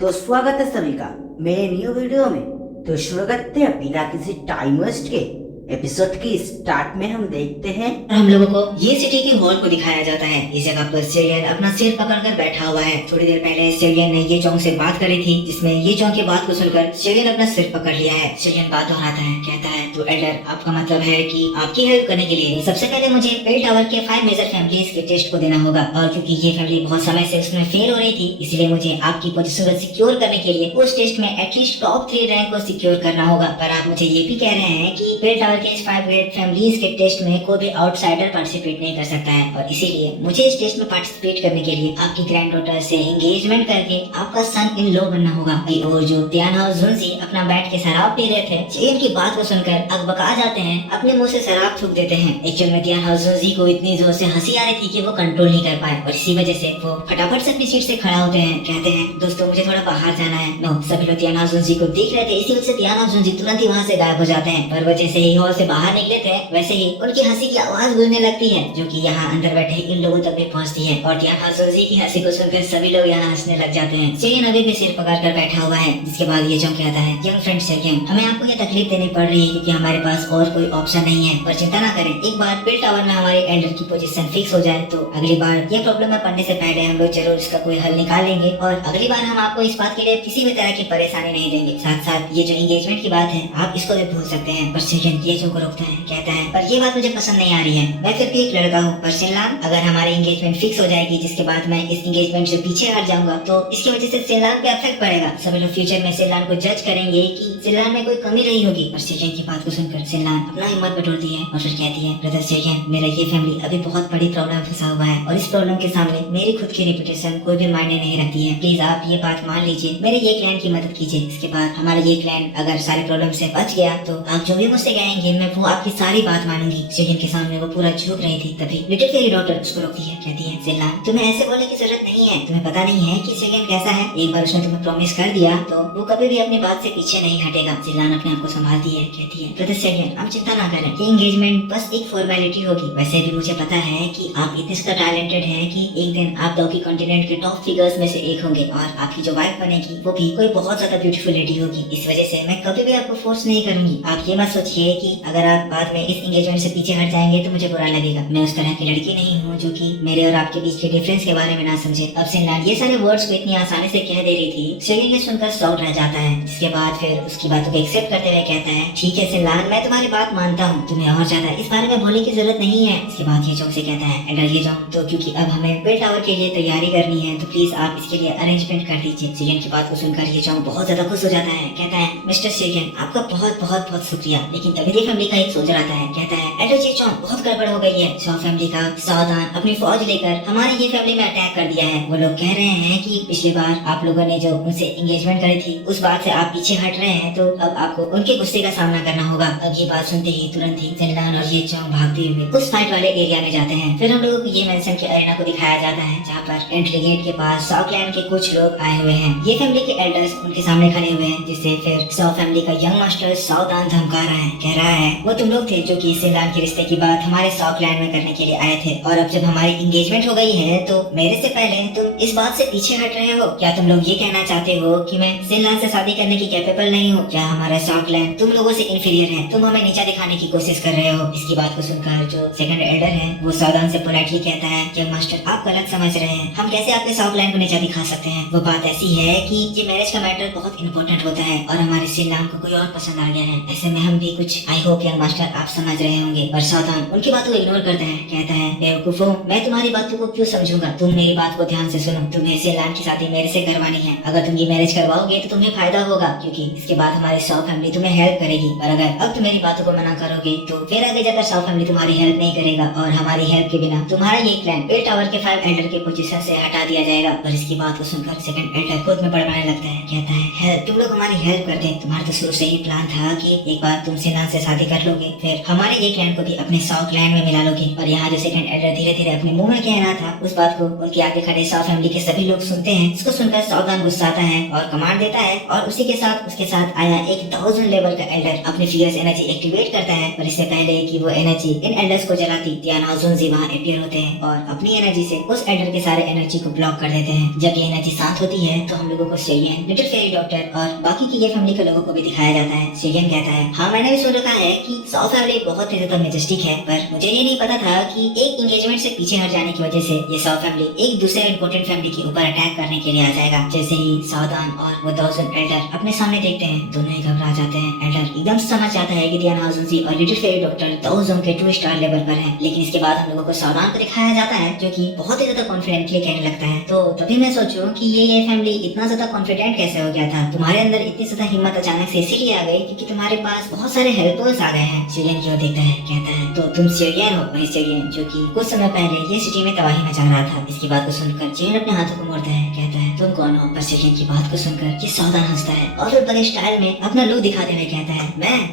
तो स्वागत है सभी का मेरे न्यू वीडियो में। तो शुरू करते हैं बिना किसी टाइम वेस्ट के। एपिसोड की स्टार्ट में हम देखते हैं हम लोगों को ये सिटी के हॉल को दिखाया जाता है। इस जगह पर सिरियन अपना सिर पकड़कर बैठा हुआ है। थोड़ी देर पहले सिरियन ने ये चौंग से बात करी थी, जिसमें ये चौंग की बात को सुनकर सिरियन अपना सिर पकड़ लिया है। सिरियन बात दोहराता है, कहता है तो एल्डर आपका मतलब है कि आपकी हेल्प करने के लिए सबसे पहले मुझे बेल टावर के 5 मेजर फैमिलीज के टेस्ट को देना होगा, और क्योंकि ये फैमिली बहुत समय से उसमें फेल हो रही थी, इसलिए मुझे आपकी पोजीशन को सिक्योर करने के लिए उस टेस्ट में एटलीस्ट टॉप 3 रैंक को सिक्योर करना होगा। पर आप मुझे ये भी कह रहे हैं कि बेल टावर के इस 5 ग्रेट फैमिलीज के टेस्ट में कोई भी आउटसाइडर पार्टिसिपेट नहीं कर सकता है, और इसीलिए मुझे इस टेस्ट में पार्टिसिपेट करने के लिए आपकी ग्रैंड डॉटर से एंगेजमेंट करके आपका सन इन लॉ बनना होगा। और जो त्याना जुनसी अपना बैठ के शराब पी रहे थे, चेन की बात को सुनकर अकबका जाते हैं, अपने मुंह से शराब थूक देते हैं। एक्चुअल में त्याना जुनसी को इतनी जोर से हंसी आ रही थी कि वो कंट्रोल नहीं कर पाए, और इसी वजह से वो फटाफट से अपनी सीट से खड़ा होते हैं। कहते हैं दोस्तों मुझे थोड़ा बाहर जाना है। नो, सभी लोग त्याना जुनसी को देख रहे थे, इसी वजह से त्याना जुनसी तुरंत ही वहाँ से गायब हो जाते हैं। पर वो जैसे ही हॉल से बाहर निकले थे, वैसे ही उनकी हंसी की आवाज गूंजने लगती है, जो कि यहाँ अंदर बैठे इन लोगों तक भी पहुँचती है। और त्याना जुनसी की हंसी को सुनकर सभी लोग यहाँ हंसने लग जाते हैं। सेरियन अभी भी सिर पकड़ कर बैठा हुआ है, जिसके बाद ये चौंक आता है, यंग फ्रेंड सेरियन, हमें आपको ये तकलीफ देनी पड़ रही है क्योंकि हमारे पास और कोई ऑप्शन नहीं है, पर चिंता ना करें, एक बार बेल टावर में हमारे एल्डर की पोजीशन फिक्स हो जाए तो अगली बार ये प्रॉब्लम में पड़ने से पहले हम लोग जरूर इसका कोई हल निकाल लेंगे, और अगली बार हम आपको इस बात के लिए किसी भी तरह की परेशानी नहीं देंगे। साथ साथ ये जो एंगेजमेंट की बात है आप इसको भी भूल सकते हैं। पर सेरियन ये जो को रोकता है, कहता है पर ये बात मुझे पसंद नहीं आ रही है, मैं फिर भी एक लड़का हूँ। पर सिनलान, अगर हमारी एंगेजमेंट फिक्स हो जाएगी जिसके बाद मैं इस एंगेजमेंट से पीछे हट जाऊंगा तो इसकी वजह से सिनलान पे अफेक्ट पड़ेगा। सभी लोग फ्यूचर में सिनलान को जज करेंगे कि सिनलान में कोई कमी रही होगी। और सेरियन की बात को सुनकर सिनलान अपना हिम्मत बटोरती है और फिर कहती है, ब्रदर सेरियन, मेरा ये फैमिली अभी बहुत बड़ी प्रॉब्लम फंसा हुआ है, और इस प्रॉब्लम के सामने मेरी खुद की रेपुटेशन कोई भी मायने नहीं रखती है। प्लीज आप ये बात मान लीजिए, मेरे ये क्लैन की मदद कीजिए। इसके बाद हमारा ये क्लैन अगर सारे प्रॉब्लम से बच गया तो आप जो भी मुझसे कहेंगे मैं वो आपकी सारी बात मानूंगी। सेरियन के सामने वो पूरा झुक रही थी, तभी लिटिल फेरी डॉटर उसको रोकती है, कहती है सिनलान, तुम्हें ऐसे बोलने की जरूरत नहीं है, तुम्हें पता नहीं है कि सेरियन कैसा है। एक बार उसने तुम्हें प्रॉमिस कर दिया तो वो कभी भी अपनी बात से पीछे नहीं हटेगा। सिनलान अपने आप को संभालती है, कहती है ब्रदर सेरियन, आप चिंता ना करें, ये एंगेजमेंट बस एक फॉर्मेलिटी होगी। वैसे भी मुझे पता है कि आप इतने ज्यादा टैलेंटेड हैं कि एक दिन आप डॉकी कॉन्टिनेंट के टॉप फिगर्स में से एक होंगे, और आपकी जो वाइफ बनेगी वो भी कोई बहुत ज्यादा ब्यूटीफुल लेडी होगी। इस वजह से मैं कभी भी आपको फोर्स नहीं करूंगी। आप ये मत सोचिए कि अगर आप बाद में इस एंगेजमेंट से पीछे हट जाएंगे तो मुझे बुरा लगेगा। मैं उस तरह की लड़की नहीं हूँ जो कि मेरे और आपके बीच के डिफरेंस के बारे में ना समझे। अब सिनलान ये सारे वर्ड्स को इतनी आसानी से कह दे रही थी, सेरियन ये सुनकर शॉक रह जाता है। इसके बाद फिर उसकी बातों को एक्सेप्ट करते हुए कहता है, ठीक है सिनलान, मैं तुम्हारी बात मानता हूँ, तुम्हें और ज्यादा इस बारे में बोलने की जरूरत नहीं है। इसके बाद ये चौंक से कहता है, एल्डर ये चौंक, तो क्योंकि अब हमें बेल टावर के लिए तैयारी करनी है तो प्लीज आप इसके लिए अरेंजमेंट कर दीजिए। सेरियन की बात को सुनकर ये चौंक बहुत ज्यादा खुश हो जाता है, कहता है मिस्टर सेरियन, आपका बहुत बहुत बहुत शुक्रिया। लेकिन तभी ये फैमिली का एक सोल्जर आता है, कहता है एल्डर ये चौंक, बहुत गड़बड़ हो गई है। शॉ फैमिली का सावधान अपनी फौज लेकर हमारे ये फैमिली में अटैक कर दिया है। वो लोग कह रहे हैं कि पिछली बार आप लोगों ने जो उनसे एंगेजमेंट करी थी उस बात से आप पीछे हट रहे हैं, तो अब आपको उनके गुस्से का सामना करना होगा। अब ये बात सुनते ही तुरंत ही सिनलान और ये चौंक भागते हुए उस फाइट वाले एरिया में जाते हैं। फिर हम लोगों को ये मेंशन के अरेना को दिखाया जाता है, जहाँ पर एंट्री गेट के पास सॉ क्लैन के कुछ लोग आए हुए हैं। ये फैमिली के एल्डर्स उनके सामने खड़े हुए हैं, जिससे फिर सॉ फैमिली का यंग मास्टर सावधान धमका रहा है, कह रहा है वो तुम लोग थे जो कि सिनलान के रिश्ते की बात हमारे सॉ क्लैन में करने के लिए आए थे, और अब जब हमारी एंगेजमेंट हो गई है तो मेरे से पहले तुम इस बात से पीछे हट रहे हो। क्या तुम लोग ये कहना चाहते हो कि मैं सिनलान से शादी करने की कैपेबल नहीं हूँ? क्या हमारा सॉ क्लैन तुम लोगों से इंफीरियर है? तुम हमें नीचा दिखाने की कोशिश कर रहे हो। इसकी बात को सुनकर जो सेकंड एल्डर है वो सावधान से पोलाइटली कहता है, यंग मास्टर आप गलत समझ रहे हैं, हम कैसे आपके सॉ क्लैन को नीचा दिखा सकते हैं? वो बात ऐसी है कि ये मैरिज का मैटर बहुत इंपॉर्टेंट होता है, और हमारे सिनलान को कोई और पसंद आ गया है। ऐसे में हम भी कुछ, आई होप यंग मास्टर आप समझ रहे होंगे। पर सावधान उनकी बातों को इग्नोर करता है, कहता है बेवकूफो, मैं तुम्हारी बातों को क्यों समझूंगा? तुम मेरी बात को ध्यान से सुनो, तुम्हें सिनलान की शादी मेरे से करवानी है। अगर तुम ये मैरिज करवाओगे तो तुम्हें फायदा होगा, क्योंकि इसके बाद हमारी सॉ फैमिली तुम्हें हेल्प करेगी। और अगर अब तुम मेरी बातों को मना करोगे तो फिर आगे जाकर सॉ फैमिली तुम्हारी हेल्प नहीं करेगा, और हमारी हेल्प के बिना तुम्हारा ये क्लैन बेल टावर के 5 एल्डर के पोजीशन से हटा दिया जाएगा। और इसकी बात को सुनकर सेकंड एल्डर खुद में बड़बड़ाने लगता है, कहता है तुम लोग हमारी हेल्प कर दे, तुम्हारा तो शुरू से ही प्लान था कि एक बार तुम सिनलान से शादी कर लोगे, फिर हमारे ये क्लैन को भी अपने 100 क्लैन में मिला लोगे। और यहाँ जो सेकंड एल्डर धीरे धीरे अपने मुंह में कह रहा था, उस बात को उनके आगे खड़े 100 फैमिली के सभी लोग सुनते हैं। इसको सुनकर सावधान गुस्साता है और कमांड देता है, और उसी के साथ उसके साथ आया एक 1000 लेवल का एल्डर अपनी फियर्स एनर्जी एक्टिवेट करता है। और इससे पहले कि वो एनर्जी इन एल्डर्स को जलाती, तियाना और जुनजी वहाँ अपीयर होते हैं और अपनी एनर्जी से उस एल्डर के सारे एनर्जी को ब्लॉक कर देते हैं। जब ये एनर्जी शांत होती है तो हम लोगों को शेरियन, लिटिल फेरी डॉक्टर और बाकी की ये फैमिली के लोगों को भी दिखाया जाता है। शेरियन कहता है, हाँ मैंने भी सुन रखा है कि 100 फैमिली बहुत ही ज्यादा मेजेस्टिक है, पर मुझे ये नहीं पता था कि एक इंगेजमेंट से पीछे हट जाने की वजह से ये 100 फैमिली एक दूसरे इम्पोर्टेंट फैमिली के ऊपर अटैक करने के लिए आ जाएगा। जैसे ही सावधान और वो 1000 एल्डर अपने सामने देखते हैं, दोनों ही घबरा जाते हैं। एल्डर एकदम समझ जाता है कि तियाना और जुनजी और लिटिल फेरी डॉक्टर 1000 के 2 स्टार लेवल पर है। लेकिन इसके बाद हम लोगों को सावधान को दिखाया जाता है जो कि बहुत ही ज्यादा कॉन्फिडेंटली कहने लगता है। तो तभी मैं सोचूं कि ये फैमिली इतना ज्यादा कॉन्फिडेंट कैसे हो गया था, तुम्हारे अंदर इतनी ज्यादा हिम्मत अचानक से इसीलिए आ गई क्योंकि तुम्हारे पास बहुत सारे हेल्पर्स आ गए हैं। शेरियन की ओर देखता है, कहता है, तो तुम शेरियन हो, वही शेरियन जो कि कुछ समय पहले ये सिटी में तबाही मचा रहा था। इसकी बात को सुनकर शेरियन अपने हाथों को मोड़ता है, कहता है, तुम कौन हो? पर शेरियन की बात को सुनकर ये सावधान हंसता है और फिर बड़े स्टाइल में अपना लुक दिखाते हुए कहता है,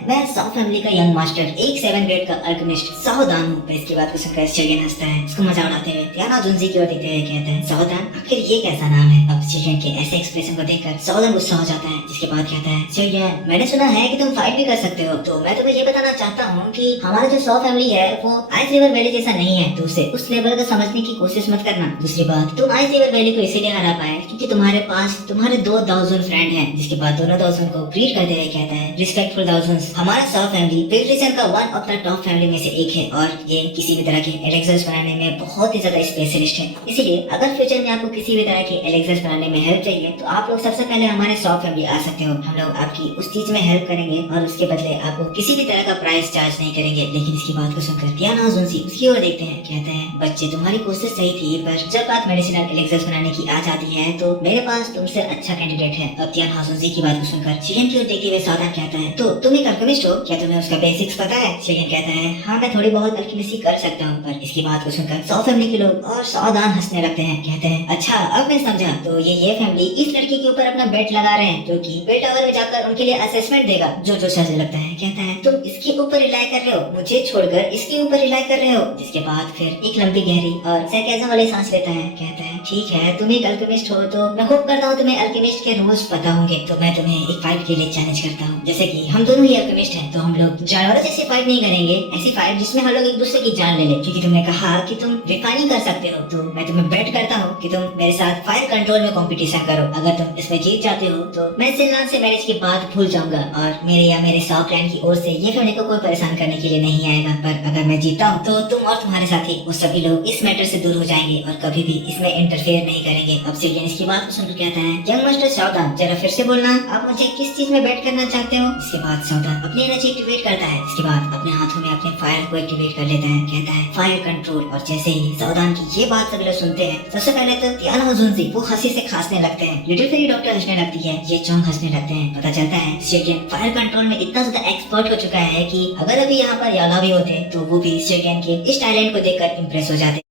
मैं 100 फैमिली का यंग मास्टर, एक 7 ग्रेड का अल्केमिस्ट सावधान हूँ। इसकी बात को सुनकर शेरियन हंसता है, उसको मजा उड़ाते हुए तियाना जुनजी की ओर देखते हुए कहता है, सावधान आखिर ये कैसा नाम है? अब शेरियन के ऐसे एक्सप्रेशन को देखकर सावधान गुस्सा हो जाता है। जिसके बाद कहता है, शेरियन मैंने सुना है कि तुम फाइट भी कर सकते हो, तो मैं तुम्हें ये बताना चाहता हूँ कि हमारा जो 100 फैमिली है वो आइस रिवर वैली जैसा नहीं है, तो उसे उस लेवल का समझने की कोशिश मत करना। दूसरी बात, तुम आइस रिवर वैली को इसीलिए हरा पाए क्योंकि तुम्हारे पास तुम्हारे 2000 फ्रेंड हैं। जिसके बाद दोनों 1000 को ग्रीट करते हुए कहता है, रिस्पेक्टफुल 1000, हमारा 100 फैमिली पेट्रिशन का one of the top family में से एक है और ये किसी भी तरह के एलेक्सर्स बनाने में बहुत ही ज्यादा स्पेशलिस्ट है। इसीलिए अगर फ्यूचर में आपको किसी भी तरह के एलेक्सर्स बनाने में हेल्प चाहिए तो आप लोग सबसे पहले हमारे 100 फैमिली आ सकते हो। हम लोग आपकी उस चीज में हेल्प करेंगे और उसके बदले आपको किसी भी तरह का प्राइस चार्ज नहीं करेंगे। लेकिन इसकी बात को सुनकर तियाना और जुनजी उसकी ओर देखते हैं, कहते हैं, बच्चे तुम्हारी कोशिश सही थी, पर जब बात मेडिसिनल एलेक्सर्स बनाने की आ जाती है तो मेरे पास तुमसे अच्छा कैंडिडेट है। अब तियाना और जुनजी की बात को सुनकर शेरियन की ओर देखते हुए सावधान कहता है, तो तुम एक अल्केमिस्ट हो, क्या तुम्हें उसका बेसिक्स पता है? शेरियन कहता है, हाँ मैं थोड़ी बहुत अल्केमिस्ट्री कर सकता हूँ। पर इसकी बात को सुनकर 100 फैमिली के लोग और सावधान हंसने लगते हैं, कहते हैं, अच्छा अब मैं समझा, तो ये फैमिली इस लड़की के ऊपर अपना बेट लगा रहे हैं जो कि बेल टावर में जाकर उनके लिए असेसमेंट देगा। जो सर लगता है, कहता है, तुम इसके ऊपर रिलाई कर रहे हो, मुझे छोड़कर इसके ऊपर रिलाई कर रहे हो। जिसके बाद फिर एक लंबी गहरी और सरकाज़म वाली सांस लेता है, कहता है, ठीक है तुम एक अल्केमिस्ट हो तो मैं होप करता हूँ तुम्हें अल्केमिस्ट के रूल्स पता होंगे, तो मैं तुम्हें एक फाइट के लिए चैलेंज करता हूँ। जैसे कि हम दोनों ही अल्केमिस्ट हैं तो हम लोग जानवरों जैसी फाइट नहीं करेंगे, ऐसी फाइट जिसमें हम लोग एक दूसरे की जान ले ले। क्योंकि तुमने कहा कि तुम रिफाइनिंग कर सकते हो, तो मैं तुम्हें बेट करता हूँ कि तुम मेरे साथ फायर कंट्रोल में कंपटीशन करो। अगर तुम इसमें जीत जाते हो तो मैं सिल्लान से मैरिज के बाद भूल जाऊंगा और मेरे या मेरे 100 क्लैन की ओर से ये फैमिली को कोई परेशान करने के लिए नहीं आएगा। पर अगर मैं जीता हूँ तो तुम और तुम्हारे साथी वो सभी लोग इस मैटर से दूर हो जाएंगे और कभी भी इसमें इंटरफेयर नहीं करेंगे। अब शेरियन इसकी बात को सुनकर कहता है, यंग मास्टर सावधान, जरा फिर से बोलना, आप मुझे किस चीज में बेट करना चाहते हो? इसके बाद सावधान अपनी एनर्जी एक्टिवेट करता है। इसके बाद अपने हाथों में अपने फायर को एक्टिवेट कर लेता है, कहता है, फायर कंट्रोल। और जैसे ही सावधान की ये बात सभी लोग सुनते हैं, सबसे पहले तो तियाना और जुनजी वो हंसी से खांसने लगते हैं, लिटिल फेरी डॉक्टर हंसने लगती है, ये चोंग हंसने लगते हैं। पता चलता है शेरियन फायर कंट्रोल में इतना ज्यादा एक्सपर्ट हो चुका है कि अगर अभी यहाँ पर याला भी होते तो वो भी शेरियन के इस टैलेंट को देखकर इम्प्रेस हो जाते।